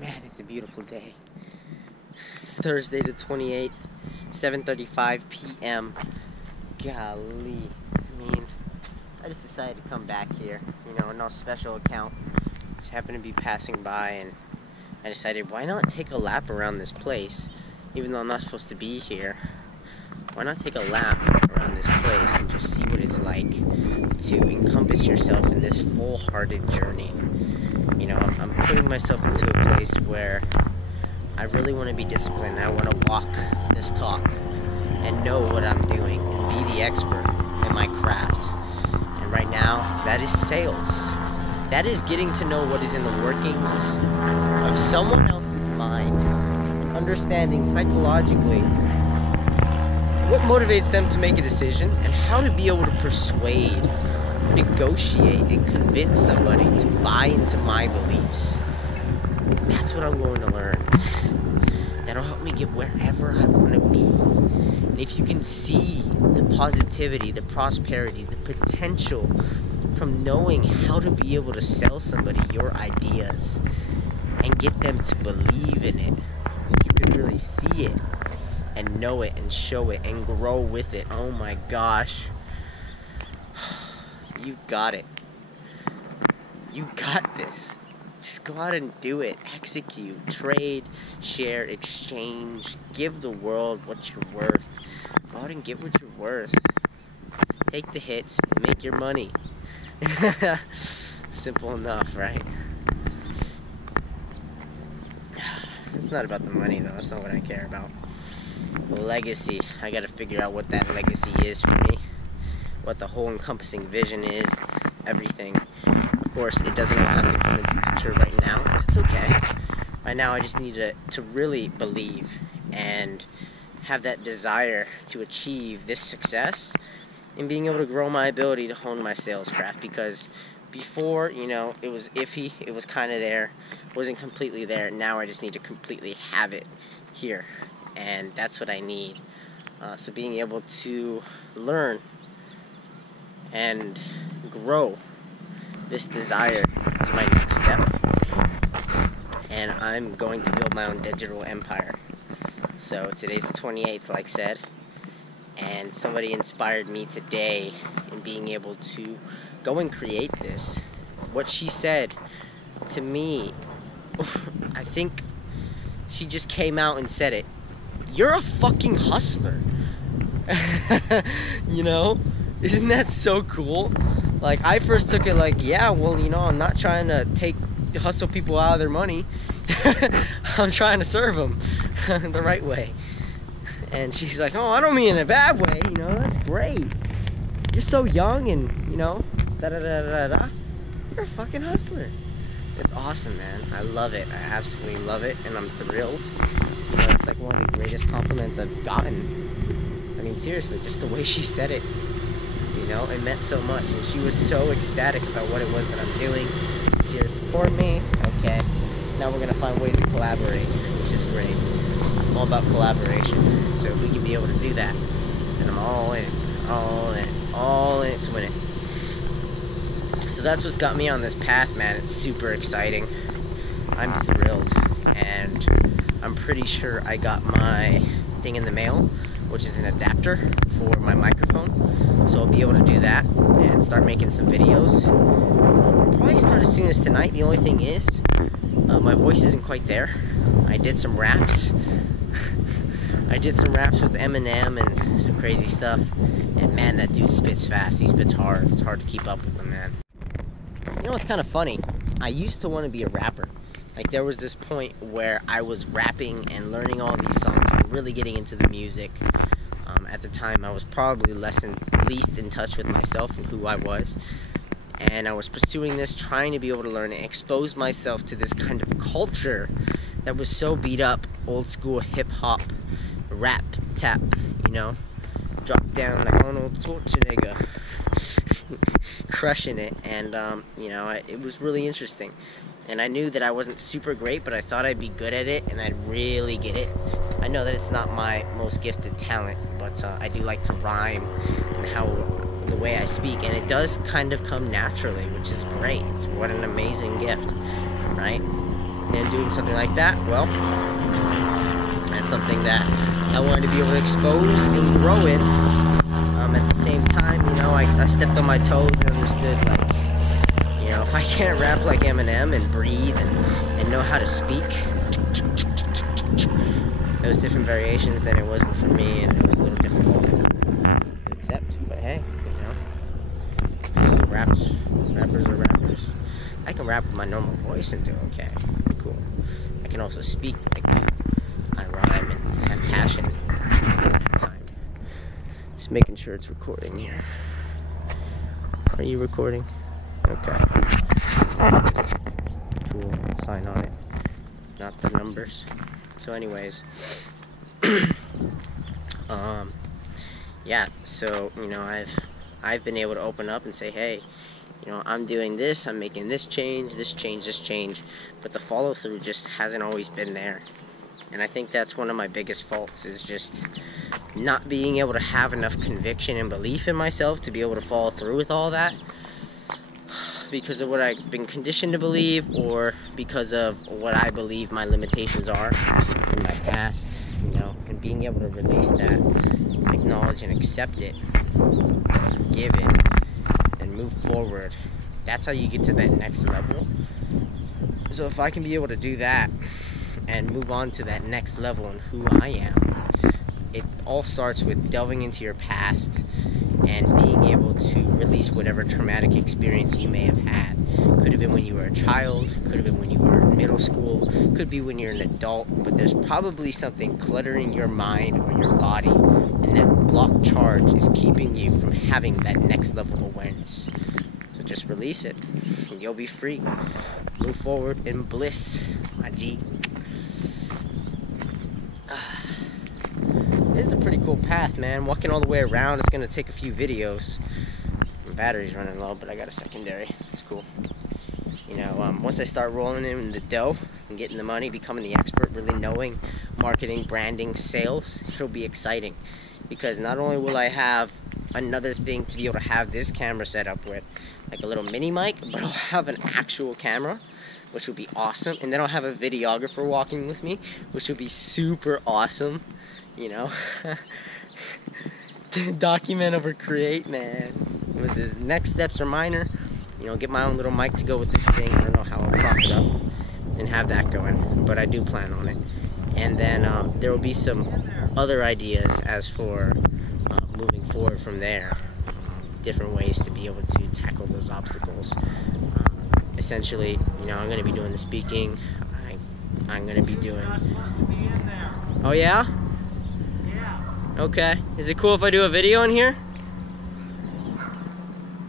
Man, it's a beautiful day. It's Thursday the 28th, 7:35 p.m. Golly. I mean, I just decided to come back here. No special account. Just happened to be passing by, and I decided, why not take a lap around this place? Even though I'm not supposed to be here. Why not take a lap around this place and just see what it's like to encompass yourself in this full-hearted journey? I'm putting myself into a place where I really want to be disciplined. I want to walk this talk and know what I'm doing and be the expert in my craft. And right now, that is sales. That is getting to know what is in the workings of someone else's mind, understanding psychologically what motivates them to make a decision and how to be able to persuade, negotiate, and convince somebody to buy into my beliefs. That's what I'm going to learn. That'll help me get wherever I want to be. And if you can see the positivity, the prosperity, the potential from knowing how to be able to sell somebody your ideas and get them to believe in it, you can really see it and know it and show it and grow with it. Oh my gosh. You got it. You got this. Just go out and do it. Execute, trade, share, exchange, give the world what you're worth. Go out and get what you're worth. Take the hits and make your money. Simple enough, right? It's not about the money though. That's not what I care about. Legacy. I gotta figure out what that legacy is for me. What the whole encompassing vision is. Everything. Of course, it doesn't all have to come into picture right now. That's okay. Right now, I just need to really believe and have that desire to achieve this success and being able to grow my ability to hone my sales craft. Because before, it was iffy. It was kind of there. Wasn't completely there. Now I just need to completely have it here. And that's what I need. So being able to learn and grow this desire is my next step. And I'm going to build my own digital empire. So today's the 28th, like I said. And somebody inspired me today in being able to go and create this. What she said to me, I think she just came out and said it. You're a fucking hustler. Isn't that so cool? Like, I first took it like, yeah, well, I'm not trying to hustle people out of their money. I'm trying to serve them the right way. And she's like, oh, I don't mean in a bad way, that's great. You're so young and, da-da-da-da-da. You're a fucking hustler. It's awesome, man. I love it. I absolutely love it, and I'm thrilled. It's like one of the greatest compliments I've gotten. I mean, seriously, just the way she said it, it meant so much. And she was so ecstatic about what it was that I'm doing. She's here to support me. Okay. Now we're going to find ways to collaborate, which is great. I'm all about collaboration. So if we can be able to do that, then I'm all in it. All in it to win it. So that's what's got me on this path, man. It's super exciting. I'm thrilled. And I'm pretty sure I got my thing in the mail, which is an adapter for my microphone. So I'll be able to do that and start making some videos. I'll probably start as soon as tonight. The only thing is, my voice isn't quite there. I did some raps. I did some raps with Eminem and some crazy stuff. And man, that dude spits fast. He spits hard. It's hard to keep up with him, man. What's kind of funny? I used to want to be a rapper. Like, there was this point where I was rapping and learning all these songs and really getting into the music. At the time, I was probably least in touch with myself and who I was. And I was pursuing this, trying to be able to learn and expose myself to this kind of culture that was so beat up, old school hip-hop, rap, tap, drop down like Arnold Schwarzenegger, crushing it. And, it was really interesting. And I knew that I wasn't super great, but I thought I'd be good at it, and I'd really get it. I know that it's not my most gifted talent, but I do like to rhyme and the way I speak, and it does kind of come naturally, which is great. What an amazing gift, right? and doing something like that, well, that's something that I wanted to be able to expose and grow in. At the same time, you know, I stepped on my toes and understood, like, you know, if I can't rap like Eminem and breathe and know how to speak those different variations, then it wasn't for me, and it was a little difficult to accept. But hey, you know, rappers are rappers. I can rap with my normal voice and do okay. Cool. I can also speak like I rhyme and have passion at the time. Just making sure it's recording here. Are you recording? Okay. Cool. Sign on it. Not the numbers. So anyways, yeah, so, you know, I've been able to open up and say, hey, you know, I'm doing this, I'm making this change, but the follow through just hasn't always been there. And I think that's one of my biggest faults, is just not being able to have enough conviction and belief in myself to be able to follow through with all that, because of what I've been conditioned to believe, or because of what I believe my limitations are in my past, you know, and being able to release that, acknowledge and accept it, forgive it, and move forward. That's how you get to that next level. So if I can be able to do that and move on to that next level in who I am, it all starts with delving into your past and being able to release whatever traumatic experience you may have had. Could have been when you were a child, could have been when you were in middle school, could be when you're an adult, but there's probably something cluttering your mind or your body, and that block charge is keeping you from having that next level of awareness. So just release it, and you'll be free. Move forward in bliss, my G. This is a pretty cool path, man. Walking all the way around, it's gonna take a few videos. My battery's running low, but I got a secondary. It's cool. You know, once I start rolling in the dough and getting the money, becoming the expert, really knowing marketing, branding, sales, it'll be exciting. Because not only will I have another thing to be able to have this camera set up with, like a little mini mic, but I'll have an actual camera, which will be awesome. And then I'll have a videographer walking with me, which will be super awesome. You know, document over create, man. With the next steps are minor. You know, get my own little mic to go with this thing. I don't know how I'll prop it up and have that going, but I do plan on it. And then there will be some other ideas as for moving forward from there. Different ways to be able to tackle those obstacles. Essentially, you know, I'm going to be doing the speaking. I'm going to be doing... Oh, yeah? Okay. Is it cool if I do a video in here?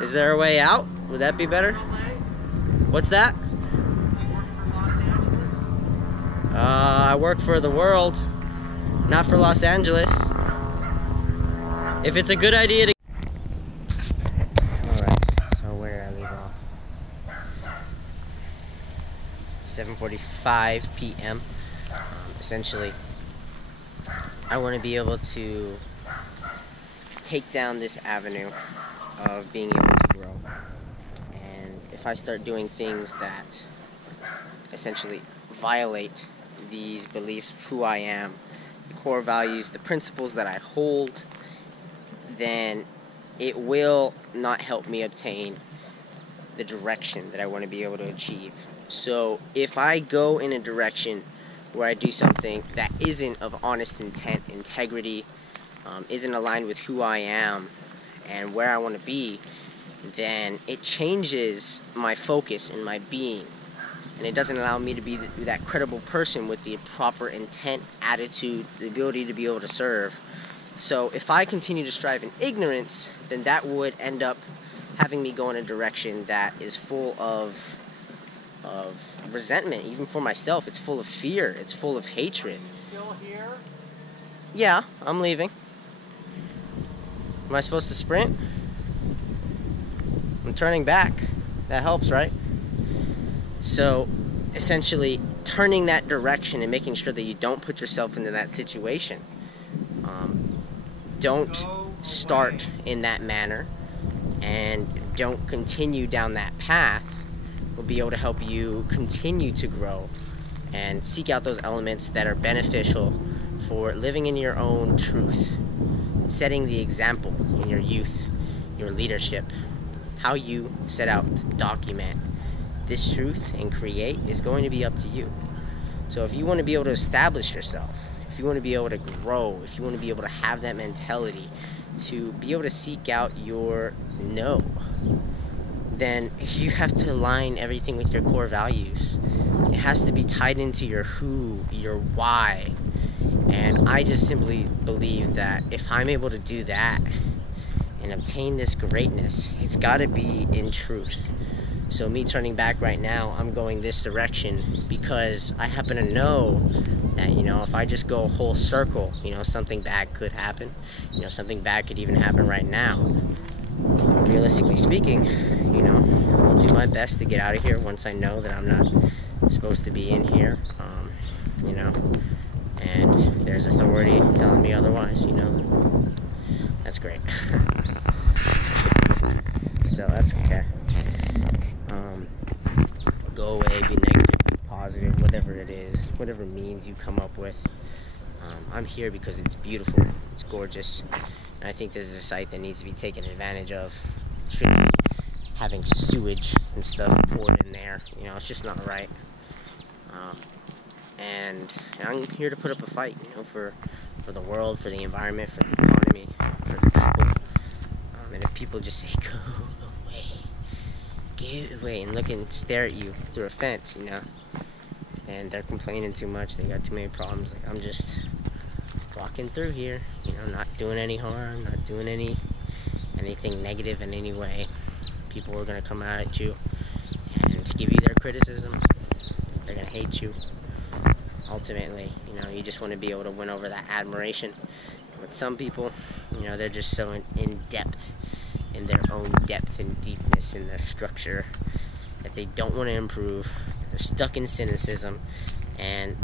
Is there a way out? Would that be better? What's that? I work for the world, not for Los Angeles. If it's a good idea to... Alright, so where did I leave off? 7:45 p.m. Essentially, I want to be able to take down this avenue of being able to grow. And if I start doing things that essentially violate these beliefs of who I am, the core values, the principles that I hold, then it will not help me obtain the direction that I want to be able to achieve. So if I go in a direction where I do something that isn't of honest intent, integrity, isn't aligned with who I am and where I want to be, then it changes my focus and my being. And it doesn't allow me to be that credible person with the proper intent, attitude, the ability to be able to serve. So if I continue to strive in ignorance, then that would end up having me go in a direction that is full of resentment, even for myself. It's full of fear. It's full of hatred. Still here? Yeah, I'm leaving. Am I supposed to sprint? I'm turning back. That helps, right? So, essentially, turning that direction and making sure that you don't put yourself into that situation. Don't start in that manner, and don't continue down that path. Will be able to help you continue to grow and seek out those elements that are beneficial for living in your own truth, setting the example in your youth, your leadership. How you set out to document this truth and create is going to be up to you. So if you want to be able to establish yourself, if you want to be able to grow, if you want to be able to have that mentality to be able to seek out your no, then you have to align everything with your core values. It has to be tied into your who, your why. And I just simply believe that if I'm able to do that and obtain this greatness, it's got to be in truth. So me turning back right now, I'm going this direction because I happen to know that, you know, if I just go a whole circle, you know, something bad could happen. You know, something bad could even happen right now. Realistically speaking, you know, I'll do my best to get out of here once I know that I'm not supposed to be in here, you know, and there's authority telling me otherwise, you know. That's great. So that's okay. Go away, be negative, be positive, whatever it is, whatever means you come up with. I'm here because it's beautiful, it's gorgeous, and I think this is a site that needs to be taken advantage of. Shouldn't be having sewage and stuff poured in there, you know, it's just not right. And I'm here to put up a fight, you know, for the world, for the environment, for the economy, for the people. And if people just say, go away, get away, and look and stare at you through a fence, you know, and they're complaining too much, they got too many problems, like, I'm just walking through here, you know, not doing any harm, not doing anything negative in any way. People are going to come out at you and give you their criticism. They're going to hate you. Ultimately, you know, you just want to be able to win over that admiration. With some people, you know, they're just so in depth in their own depth and deepness in their structure that they don't want to improve. They're stuck in cynicism, and